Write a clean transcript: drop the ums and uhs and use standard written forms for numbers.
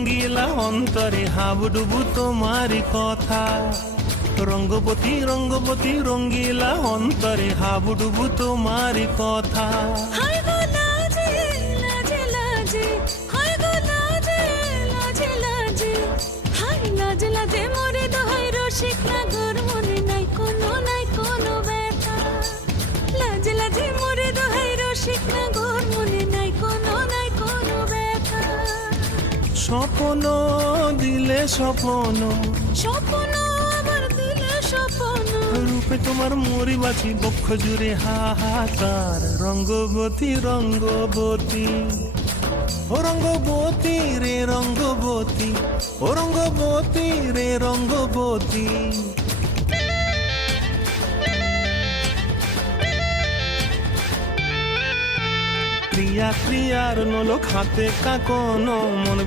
রঙ্গিলা অন্তরে হাবুডুবু তোমারই কথা। রঙ্গবতী রঙ্গবতী রঙ্গিলা অন্তরে হাবুডুবু তোমারই কথা। হায় গো লাজে লাজে লাজে, হায় গো লাজে লাজে লাজে, হায় লাজে লাজে মোরে দোহাই রসিক নাগর মনে নাই কোনো ব্যথা। লাজে লাজে মোরে দোহাই রসিক নাগর মনে নাই কোনো ব্যথা। স্বপ্ন দিলে স্বপ্ন, স্বপ্ন আবার দিলে স্বপ্ন, রূপে তোমার মরি বাঁচি বক্ষ জুড়ে হাহাকার। রঙ্গবতী রঙ্গবতী ও রঙ্গবতী রে রঙ্গবতী, ও রঙ্গবতী রে রঙ্গবতী। ক্রিয়া ক্রিয়ার নলক হাতে কাকনো মন